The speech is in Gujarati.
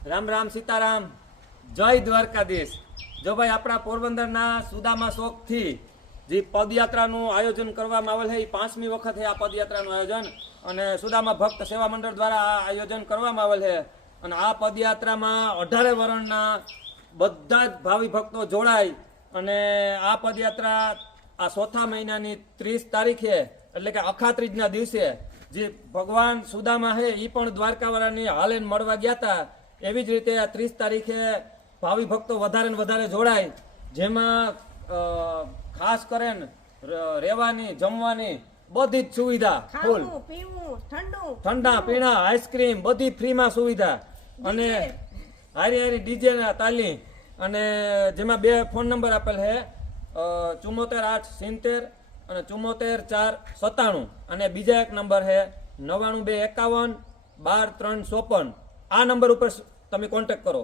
રામ રામ સીતારામ, જય દ્વારકાધીશ। જો ભાઈ આપણા પોરબંદરના સુદામા ચોકથી જે પદયાત્રાનું આયોજન કરવામાં આવેલ છે એ 5મી વખત છે આ પદયાત્રાનું આયોજન અને સુદામા ભક્ત સેવા મંડળ દ્વારા આ આયોજન કરવામાં આવેલ છે અને આ પદયાત્રામાં 18 વર્ણના બધા જ ભાવિ ભક્તો જોડાય અને આ પદયાત્રા આ ચોથા મહિનાની 30 તારીખે એટલે કે અખાત્રીજના દિવસે જે ભગવાન સુદામા છે એ પણ દ્વારકાવાળાની હાલેન મળવા ગયા હતા, એવી જ રીતે આ 30 તારીખે ભાવિ ભક્તો વધારે ને વધારે જોડાય, જેમાં ખાસ કરીને રહેવાની જમવાની બધી જ સુવિધા ફૂલ, ઠંડા પીણા આઈસ્ક્રીમ બધી ફ્રીમાં સુવિધા અને હારી હારી ડીજે ના તાલી અને જેમાં 2 ફોન નંબર આપેલ છે 74 870 અને 74 497 અને બીજા એક નંબર છે 99 251 12 354। આ નંબર ઉપર તમે કોન્ટેક્ટ કરો।